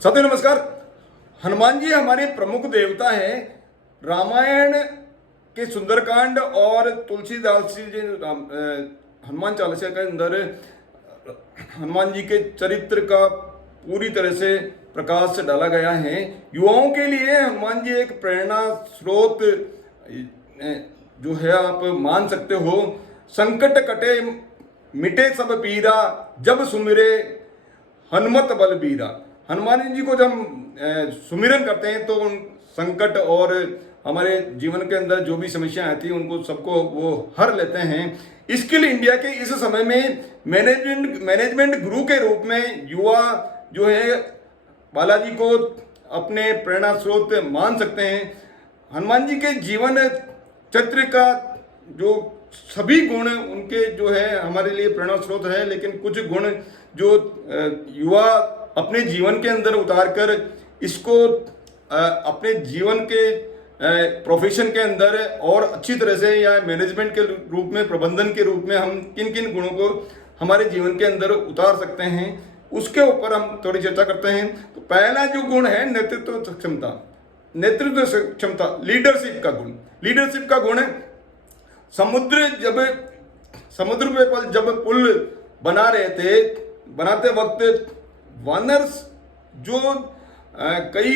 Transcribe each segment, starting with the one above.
साथियों नमस्कार। हनुमान जी हमारे प्रमुख देवता हैं। रामायण के सुंदरकांड और तुलसीदास जी हनुमान चालीसा के अंदर हनुमान जी के चरित्र का पूरी तरह से प्रकाश से डाला गया है। युवाओं के लिए हनुमान जी एक प्रेरणा स्रोत जो है आप मान सकते हो। संकट कटे मिटे सब पीरा, जब सुमिरे हनुमत बलबीरा। हनुमान जी को जब हम सुमिरन करते हैं तो उन संकट और हमारे जीवन के अंदर जो भी समस्याएं आती हैं उनको सबको वो हर लेते हैं। स्किल इंडिया के इस समय में मैनेजमेंट गुरु के रूप में युवा जो है बालाजी को अपने प्रेरणा स्रोत मान सकते हैं। हनुमान जी के जीवन चरित्र का जो सभी गुण उनके जो है हमारे लिए प्रेरणा स्रोत है, लेकिन कुछ गुण जो युवा अपने जीवन के अंदर उतार कर इसको अपने जीवन के प्रोफेशन के अंदर और अच्छी तरह से या मैनेजमेंट के रूप में, प्रबंधन के रूप में हम किन किन गुणों को हमारे जीवन के अंदर उतार सकते हैं उसके ऊपर हम थोड़ी चर्चा करते हैं। तो पहला जो गुण है नेतृत्व क्षमता। नेतृत्व क्षमता, लीडरशिप का गुण। लीडरशिप का गुण है समुद्र पे जब पुल बना रहे थे, बनाते वक्त वानर जो कई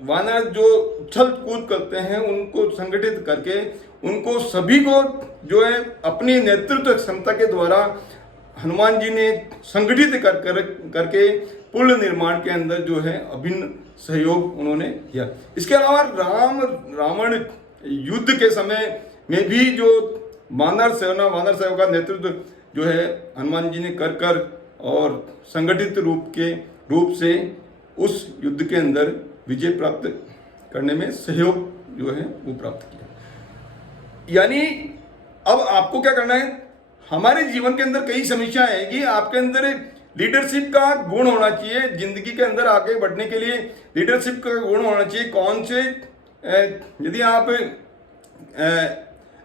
वानर जो उछल कूद करते हैं उनको संगठित करके उनको सभी को जो है अपनी नेतृत्व क्षमता के द्वारा हनुमान जी ने संगठित करके पुल निर्माण के अंदर जो है अभिन्न सहयोग उन्होंने किया। इसके अलावा रावण युद्ध के समय में भी जो वानर सेना का नेतृत्व जो है हनुमान जी ने कर और संगठित रूप से उस युद्ध के अंदर विजय प्राप्त करने में सहयोग जो है वो प्राप्त किया। यानी अब आपको क्या करना है, हमारे जीवन के अंदर कई समस्याएं हैं कि आपके अंदर लीडरशिप का गुण होना चाहिए। जिंदगी के अंदर आगे बढ़ने के लिए लीडरशिप का गुण होना चाहिए। कौन से यदि आप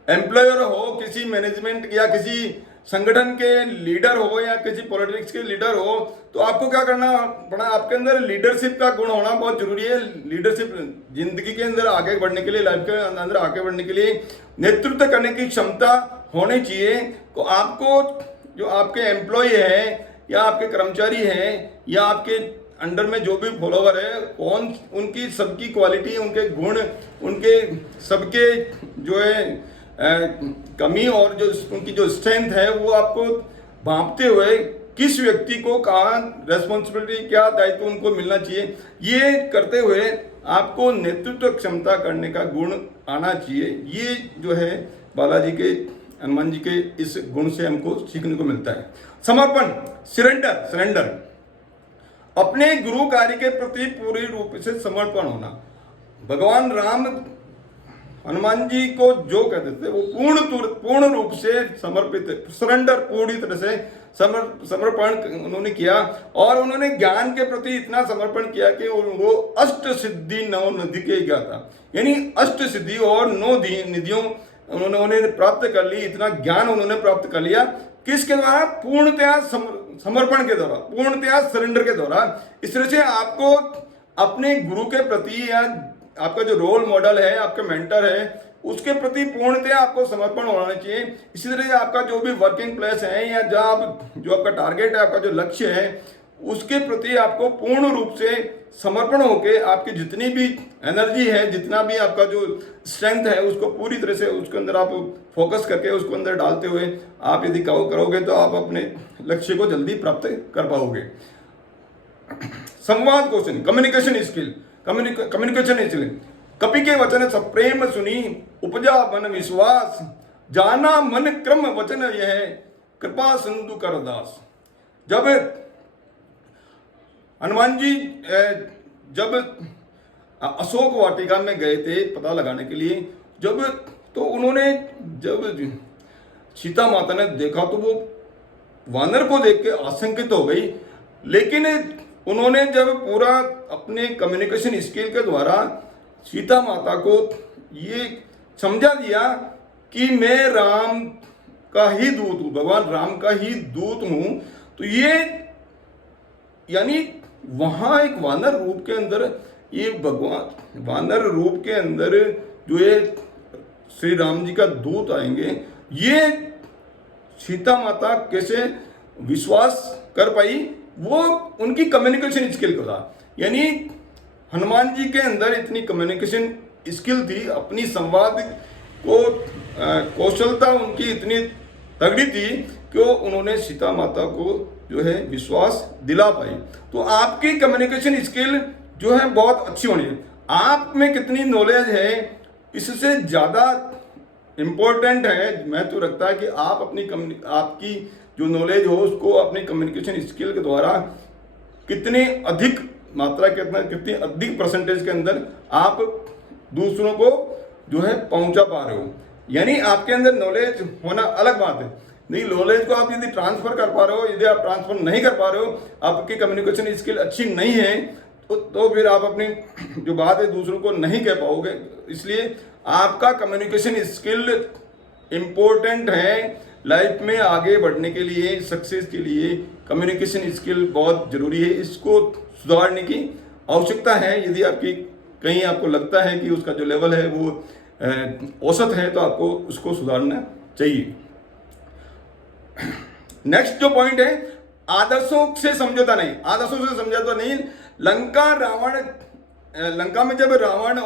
एम्प्लॉयर हो, किसी मैनेजमेंट या किसी संगठन के लीडर हो या किसी पॉलिटिक्स के लीडर हो, तो आपको क्या करना पड़ा, आपके अंदर लीडरशिप का गुण होना बहुत जरूरी है। लीडरशिप जिंदगी के अंदर आगे बढ़ने के लिए, लाइफ के अंदर आगे बढ़ने के लिए नेतृत्व करने की क्षमता होनी चाहिए। तो आपको जो आपके एम्प्लॉय है या आपके कर्मचारी हैं या आपके अंडर में जो भी फॉलोवर है, कौन उनकी सबकी क्वालिटी, उनके गुण, उनके सबके जो है कमी और जो उनकी जो स्ट्रेंथ है वो आपको भांपते हुए किस व्यक्ति को कहाँ रेस्पॉन्सिबिलिटी, क्या दायित्व उनको मिलना चाहिए, ये करते हुए आपको नेतृत्व क्षमता करने का गुण आना चाहिए। ये जो है बालाजी के, हनुमान जी के इस गुण से हमको सीखने को मिलता है। समर्पण, सरेंडर, अपने गुरु कार्य के प्रति पूरी रूप से समर्पण होना। भगवान राम हनुमान जी को जो कहते थे वो पूर्ण रूप से समर्पित, सरेंडर, पूरी तरह से समर्पण उन्होंने किया। और उन्होंने ज्ञान के प्रति इतना समर्पण किया कि वो अष्ट सिद्धि 9 निधि के ज्ञाता, यानी अष्ट सिद्धि और 9 निधियों उन्होंने प्राप्त कर ली। इतना ज्ञान उन्होंने प्राप्त कर लिया किसके द्वारा? पूर्णतया समर्पण के द्वारा, पूर्णतया सरेंडर के द्वारा। इस तरह से आपको अपने गुरु के प्रति या आपका जो रोल मॉडल है, आपका मेंटर है, उसके प्रति पूर्णतया आपको समर्पण होना चाहिए। इसी तरह से आपका जो भी वर्किंग प्लेस है या जो आपका टारगेट है, आपका जो लक्ष्य है, उसके प्रति आपको पूर्ण रूप से समर्पण होकर आपकी जितनी भी एनर्जी है, जितना भी आपका जो स्ट्रेंथ है, उसको पूरी तरह से उसके अंदर आप फोकस करके उसको अंदर डालते हुए आप यदि करोगे तो आप अपने लक्ष्य को जल्दी प्राप्त कर पाओगे। संवाद कौशल, कम्युनिकेशन स्किल, कपि के वचन सब प्रेम सुनी, उपजा मन विश्वास, जाना मन क्रम वचन यह, कृपा सिंधु कर दास। जब हनुमान जी जब अशोक वाटिका में गए थे पता लगाने के लिए, तो उन्होंने जब सीता माता ने देखा तो वो वानर को देख के आशंकित हो गई। लेकिन उन्होंने जब पूरा अपने कम्युनिकेशन स्किल के द्वारा सीता माता को ये समझा दिया कि मैं राम का ही दूत हूँ, भगवान राम का ही दूत हूँ, तो ये यानी वहाँ एक वानर रूप के अंदर ये भगवान वानर रूप के अंदर जो ये श्री राम जी का दूत आएंगे, ये सीता माता कैसे विश्वास कर पाई, वो उनकी कम्युनिकेशन स्किल का था। यानी हनुमान जी के अंदर इतनी कम्युनिकेशन स्किल थी, अपनी संवाद को कौशलता उनकी इतनी तगड़ी थी कि उन्होंने सीता माता को जो है विश्वास दिला पाई। तो आपकी कम्युनिकेशन स्किल जो है बहुत अच्छी होनी है। आप में कितनी नॉलेज है इससे ज़्यादा इम्पोर्टेंट है, मैं तो रखता है कि आप आपकी जो नॉलेज हो उसको अपनी कम्युनिकेशन स्किल के द्वारा कितनी अधिक मात्रा कितनी अधिक परसेंटेज के अंदर आप दूसरों को जो है पहुंचा पा रहे हो। यानी आपके अंदर नॉलेज होना अलग बात है, नहीं नॉलेज को आप यदि ट्रांसफर कर पा रहे हो, यदि आप ट्रांसफर नहीं कर पा रहे हो, आपकी कम्युनिकेशन स्किल अच्छी नहीं है, तो फिर आप अपनी जो बात है दूसरों को नहीं कह पाओगे। इसलिए आपका कम्युनिकेशन स्किल इम्पोर्टेंट है लाइफ में आगे बढ़ने के लिए, सक्सेस के लिए कम्युनिकेशन स्किल बहुत ज़रूरी है। इसको सुधारने की आवश्यकता है। यदि आपकी कहीं आपको लगता है कि उसका जो लेवल है वो औसत है, तो आपको उसको सुधारना चाहिए। नेक्स्ट जो पॉइंट है, आदर्शों से समझौता नहीं। आदर्शों से समझौता नहीं। लंका में जब रावण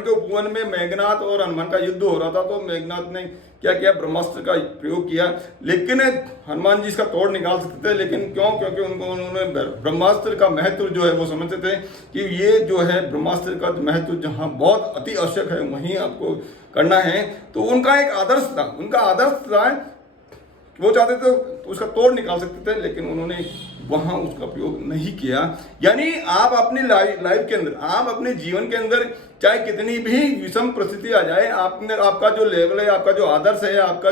के उपवन में मेघनाथ और हनुमान का युद्ध हो रहा था, तो मेघनाथ ने क्या किया, ब्रह्मास्त्र का प्रयोग किया, लेकिन हनुमान जी इसका तोड़ निकाल सकते थे। लेकिन क्यों? क्योंकि उन्होंने ब्रह्मास्त्र का महत्व जो है वो समझते थे कि ये जो है ब्रह्मास्त्र का महत्व जहाँ बहुत अति आवश्यक है वहीं आपको करना है। तो उनका एक आदर्श था, वो चाहते थे तो उसका तोड़ निकाल सकते थे, लेकिन उन्होंने वहां उसका प्रयोग नहीं किया। यानी आप अपनी लाइफ के अंदर, आप अपने जीवन के अंदर चाहे कितनी भी विषम परिस्थिति आ जाए, आपका जो लेवल है, आपका जो आदर्श है, आपका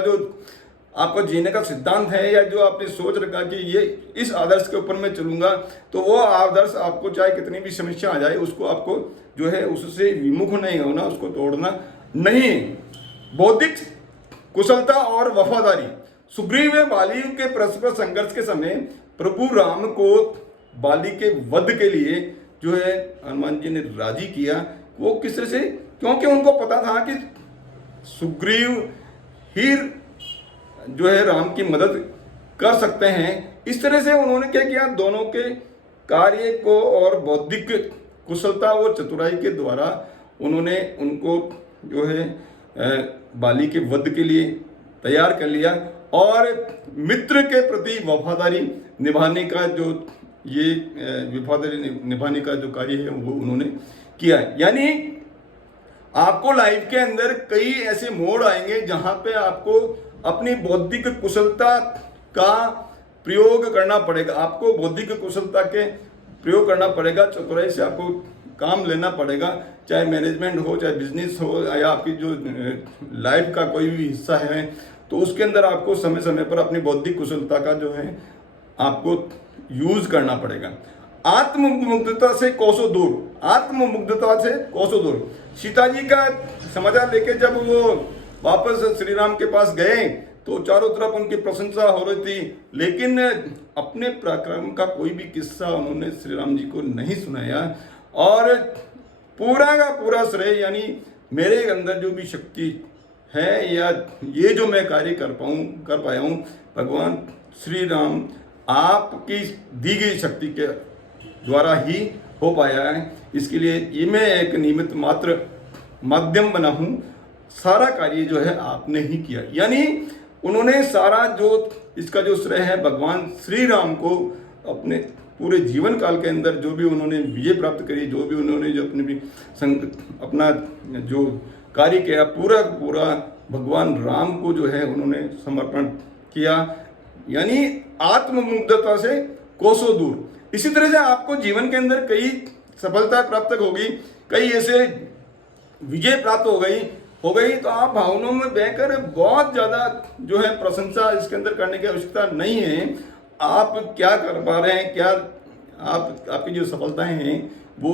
जीने का सिद्धांत है, या जो आपने सोच रखा कि ये इस आदर्श के ऊपर मैं चलूंगा, तो वो आदर्श आपको चाहे कितनी भी समस्या आ जाए, उसको आपको जो है उससे विमुख नहीं होना, उसको तोड़ना नहीं। बौद्धिक कुशलता और वफादारी। सुग्रीव व बाली के परस्पर संघर्ष के समय प्रभु राम को बाली के वध के लिए जो है हनुमान जी ने राजी किया। वो किस तरह से? क्योंकि उनको पता था कि सुग्रीव ही जो है राम की मदद कर सकते हैं। इस तरह से उन्होंने क्या किया, दोनों के कार्य को और बौद्धिक कुशलता व चतुराई के द्वारा उन्होंने उनको जो है बाली के वध के लिए तैयार कर लिया। और मित्र के प्रति वफादारी निभाने का जो कार्य है वो उन्होंने किया। यानी आपको लाइफ के अंदर कई ऐसे मोड़ आएंगे जहां पे आपको अपनी बौद्धिक कुशलता का प्रयोग करना पड़ेगा। आपको बौद्धिक कुशलता के प्रयोग करना पड़ेगा, चतुराई से आपको काम लेना पड़ेगा, चाहे मैनेजमेंट हो, चाहे बिजनेस हो, या आपकी जो लाइफ का कोई भी हिस्सा है, तो उसके अंदर आपको समय समय पर अपनी बौद्धिक कुशलता का जो है आपको यूज करना पड़ेगा। आत्ममुग्धता से कोसों दूर। सीता जी का समाचार लेके जब वो वापस श्री राम के पास गए तो चारों तरफ उनकी प्रशंसा हो रही थी, लेकिन अपने पराक्रम का कोई भी किस्सा उन्होंने श्री राम जी को नहीं सुनाया। और पूरा का पूरा श्रेय, यानी मेरे अंदर जो भी शक्ति है या ये जो मैं कार्य कर पाया हूँ, भगवान श्री राम आपकी दी गई शक्ति के द्वारा ही हो पाया है। इसके लिए ये मैं एक निमित्त मात्र माध्यम बना हूँ, सारा कार्य जो है आपने ही किया। यानी उन्होंने सारा जो इसका जो श्रेय है भगवान श्री राम को अपने पूरे जीवन काल के अंदर जो भी उन्होंने विजय प्राप्त करी, जो भी उन्होंने जो अपना जो कार्य किया, पूरा भगवान राम को जो है उन्होंने समर्पण किया। यानी आत्ममुग्धता से कोसों दूर। इसी तरह से आपको जीवन के अंदर कई सफलता प्राप्त होगी, कई ऐसे विजय प्राप्त हो गई, तो आप भावनाओं में बहकर बहुत ज़्यादा जो है प्रशंसा इसके अंदर करने की आवश्यकता नहीं है। आप क्या कर पा रहे हैं, क्या आपकी जो सफलताएं हैं वो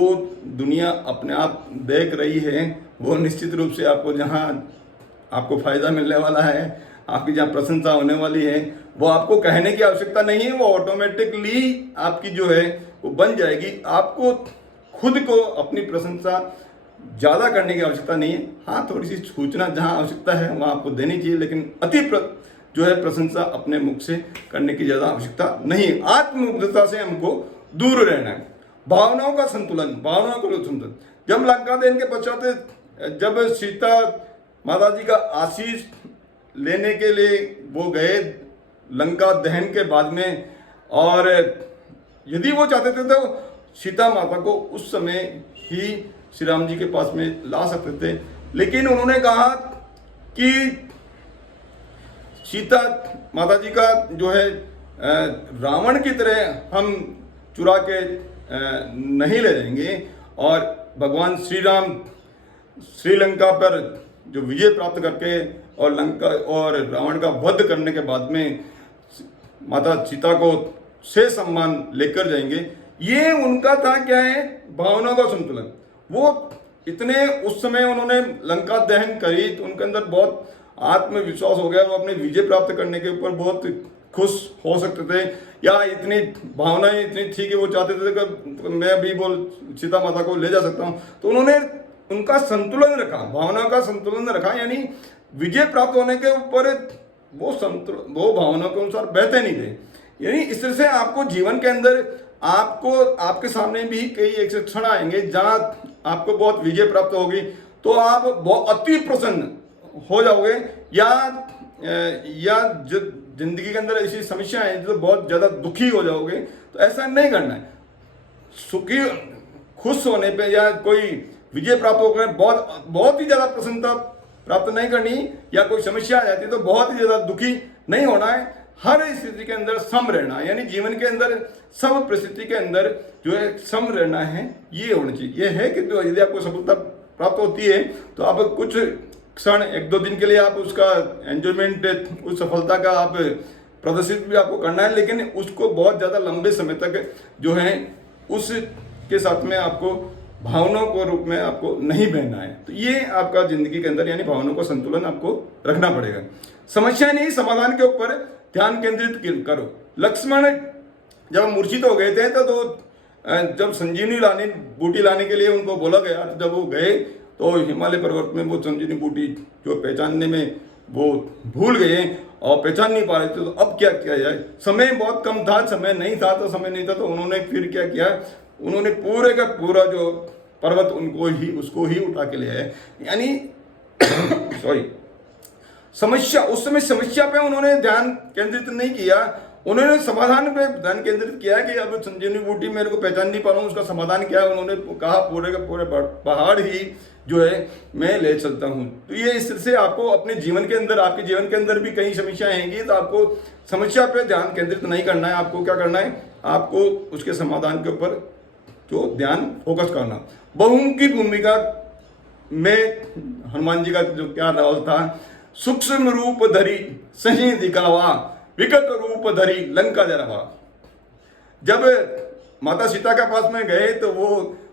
दुनिया अपने आप देख रही है। वो निश्चित रूप से आपको जहां आपको फ़ायदा मिलने वाला है, आपकी जहाँ प्रशंसा होने वाली है वो आपको कहने की आवश्यकता नहीं है, वो ऑटोमेटिकली आपकी जो है वो बन जाएगी। आपको खुद को अपनी प्रशंसा ज़्यादा करने की आवश्यकता नहीं है। हाँ, थोड़ी सी सूचना जहाँ आवश्यकता है वहाँ आपको देनी चाहिए, लेकिन जो है प्रशंसा अपने मुख से करने की ज़्यादा आवश्यकता नहीं है। आत्ममुग्धता से हमको दूर रहना है। भावनाओं का संतुलन, भावनाओं का संतुलन। जब लंका दहन के पश्चात जब सीता माता जी का आशीष लेने के लिए वो गए लंका दहन के बाद में, और यदि वो चाहते थे तो सीता माता को उस समय ही श्री राम जी के पास में ला सकते थे, लेकिन उन्होंने कहा कि सीता माता जी का जो है रावण की तरह हम चुरा के नहीं ले जाएंगे, और भगवान श्री राम श्रीलंका पर जो विजय प्राप्त करके और लंका और रावण का वध करने के बाद में माता सीता को से सम्मान लेकर जाएंगे। ये उनका था क्या है, भावनाओं का संतुलन। वो इतने उस समय उन्होंने लंका दहन करी तो उनके अंदर बहुत आत्मविश्वास हो गया, वो अपने विजय प्राप्त करने के ऊपर बहुत खुश हो सकते थे, या इतनी भावनाएं इतनी थी कि वो चाहते थे कि मैं भी बोल सीता माता को ले जा सकता हूँ। तो उन्होंने उनका संतुलन रखा, भावना का संतुलन रखा, यानी विजय प्राप्त होने के ऊपर वो भावना के अनुसार बहते नहीं थे। यानी इस तरह से आपको जीवन के अंदर आपको आपके सामने भी कई ऐसे क्षण आएंगे जहाँ आपको बहुत विजय प्राप्त होगी तो आप बहुत अति प्रसन्न हो जाओगे, या जिंदगी के अंदर ऐसी समस्या है जो बहुत ज़्यादा दुखी हो जाओगे। तो ऐसा नहीं करना है। सुखी खुश होने पे या कोई विजय प्राप्त हो गए बहुत ही ज़्यादा प्रसन्नता प्राप्त नहीं करनी, या कोई समस्या आ जाती है तो बहुत ही ज़्यादा दुखी नहीं होना है। हर स्थिति के अंदर सम रहना, यानी जीवन के अंदर सब परिस्थिति के अंदर जो है सम रहना है, ये होना चाहिए। ये है कि तो यदि आपको सफलता प्राप्त होती है तो आप कुछ क्षण एक दो दिन के लिए आप उसका एंजॉयमेंट, उस सफलता का आप प्रदर्शित भी आपको करना है, लेकिन उसको बहुत ज़्यादा लंबे समय तक जो है उसके साथ में आपको भावनाओं को रूप में आपको नहीं बहना है। तो ये आपका जिंदगी के अंदर यानी भावनाओं का संतुलन आपको रखना पड़ेगा। समस्या नहीं समाधान के ऊपर ध्यान केंद्रित करो। लक्ष्मण जब मूर्छित हो गए थे तो जब संजीवनी बूटी लाने के लिए उनको बोला गया, जब वो गए तो हिमालय पर्वत में वो संजीवनी बूटी जो पहचानने में वो भूल गए और पहचान नहीं पा रहे थे। तो अब क्या किया जाए, समय बहुत कम था, समय नहीं था तो उन्होंने फिर क्या किया, उन्होंने पूरे का पूरा जो पर्वत उसको ही उठा के ले आए। यानी सॉरी समस्या, उस समय समस्या पे उन्होंने ध्यान केंद्रित नहीं किया, उन्होंने समाधान पे ध्यान केंद्रित किया कि अब संजीवनी बूटी मेरे को पहचान नहीं पा रहा हूँ, उसका समाधान क्या है। उन्होंने कहा पूरे का पूरे पहाड़ ही जो है मैं ले चलता हूँ। तो ये इस तरह से आपको अपने जीवन के अंदर, आपके जीवन के अंदर भी कई समस्याएं आएंगी, तो आपको समस्या पे ध्यान केंद्रित नहीं करना है। आपको क्या करना है, आपको उसके समाधान के ऊपर जो ध्यान फोकस करना। बहुमुखी भूमिका में हनुमान जी का जो क्या रोल था, सूक्ष्म रूप धरी सही दिखावा, विकट रूप धरी लंका जरावा। जब माता सीता के पास में गए तो वो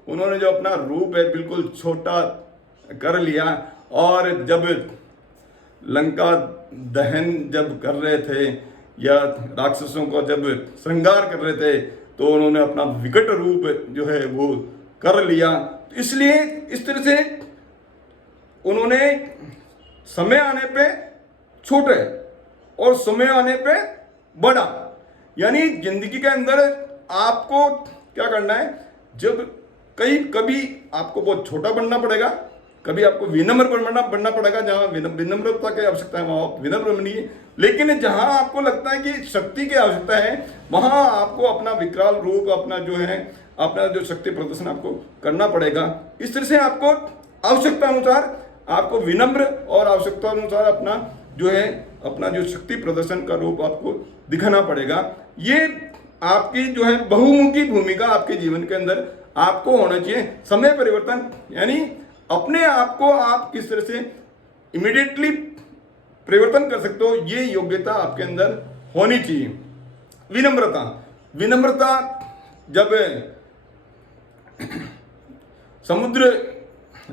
उन्होंने जो अपना रूप है बिल्कुल छोटा कर लिया, और जब लंका दहन जब कर रहे थे या राक्षसों को जब श्रृंगार कर रहे थे तो उन्होंने अपना विकट रूप जो है वो कर लिया। तो इसलिए इस तरह से उन्होंने समय आने पे छोटे और समय आने पे बड़ा, यानी जिंदगी के अंदर आपको क्या करना है, जब कभी आपको बहुत छोटा बनना पड़ेगा, कभी आपको विनम्र बनना पड़ेगा। जहाँ विनम्रता की आवश्यकता है वहाँ विनम्र बनिए, लेकिन जहाँ आपको लगता है कि शक्ति की आवश्यकता है वहाँ आपको अपना विकराल रूप, अपना जो है अपना जो शक्ति प्रदर्शन आपको करना पड़ेगा। इस तरह से आपको आवश्यकता अनुसार आपको विनम्र और आवश्यकता अनुसार अपना जो है अपना जो शक्ति प्रदर्शन का रूप आपको दिखाना पड़ेगा। ये आपकी जो है बहुमुखी भूमिका आपके जीवन के अंदर आपको होना चाहिए। समय परिवर्तन यानी अपने आप को आप किस तरह से इमीडिएटली परिवर्तन कर सकते हो, ये योग्यता आपके अंदर होनी चाहिए। विनम्रता जब समुद्र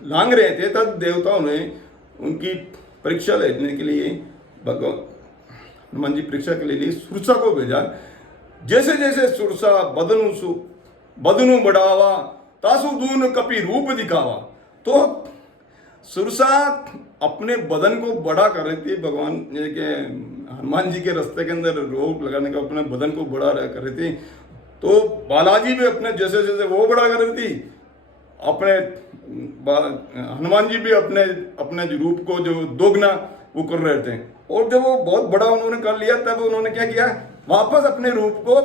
लांग रहे थे तब देवताओं ने उनकी परीक्षा लेने के लिए भगवान हनुमान जी परीक्षा के लिए सुरसा को भेजा। जैसे जैसे सुरसा बदनु बढ़ावा तासु दून कपि रूप दिखावा। तो सुरसा अपने बदन को बड़ा कर रही थी, भगवान ये के हनुमान जी के रास्ते के अंदर रोक लगाने का अपने बदन को बड़ा कर रही थी। तो बालाजी भी अपने जैसे जैसे वो बड़ा कर रही थी, अपने हनुमान जी भी अपने अपने रूप को जो दोगुना वो कर रहे थे। और जब वो बहुत बड़ा उन्होंने कर लिया तब उन्होंने क्या किया, वापस अपने रूप को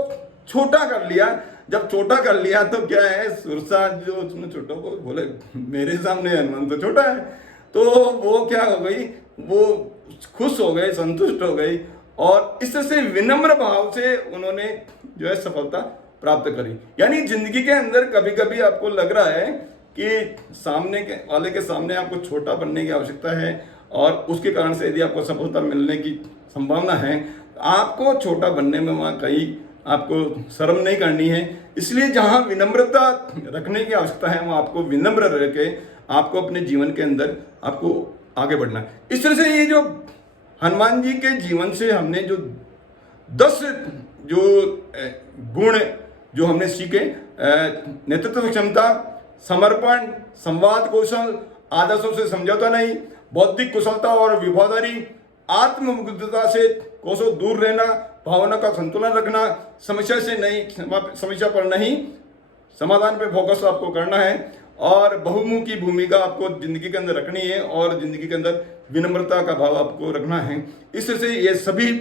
छोटा कर लिया। जब छोटा कर लिया तो क्या है, सुरसा जो उसने छोटा को बोले मेरे सामने हनुमान तो छोटा है, तो वो क्या हो गई, वो खुश हो गए, संतुष्ट हो गई और इस तरह से विनम्र भाव से उन्होंने जो है सफलता प्राप्त करी। यानी जिंदगी के अंदर कभी कभी आपको लग रहा है कि सामने के वाले के सामने आपको छोटा बनने की आवश्यकता है और उसके कारण से यदि आपको सफलता मिलने की संभावना है, आपको छोटा बनने में वहाँ कहीं आपको शर्म नहीं करनी है। इसलिए जहाँ विनम्रता रखने की आवश्यकता है वहाँ आपको विनम्र रह के आपको अपने जीवन के अंदर आपको आगे बढ़ना है। इस तरह से ये जो हनुमान जी के जीवन से हमने जो 10 जो गुण जो हमने सीखे, नेतृत्व क्षमता, समर्पण, संवाद कौशल, आदर्शों से समझौता नहीं, बौद्धिक कुशलता और विभादारी, आत्ममुग्धता से कोसों दूर रहना, भावना का संतुलन रखना, समस्या से नहीं समस्या पर नहीं समाधान पे फोकस आपको करना है और बहुमुखी भूमिका आपको जिंदगी के अंदर रखनी है और जिंदगी के अंदर विनम्रता का भाव आपको रखना है। इस तरह से ये सभी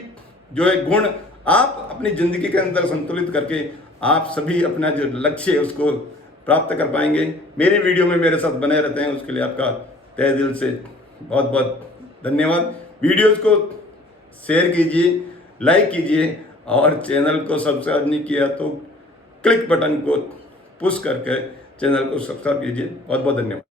जो है गुण आप अपनी जिंदगी के अंदर संतुलित करके आप सभी अपना जो लक्ष्य है उसको प्राप्त कर पाएंगे। मेरी वीडियो में मेरे साथ बने रहते हैं, उसके लिए आपका तहे दिल से बहुत बहुत धन्यवाद। वीडियोस को शेयर कीजिए, लाइक कीजिए और चैनल को सब्सक्राइब नहीं किया तो क्लिक बटन को पुश करके चैनल को सब्सक्राइब कीजिए। बहुत बहुत धन्यवाद।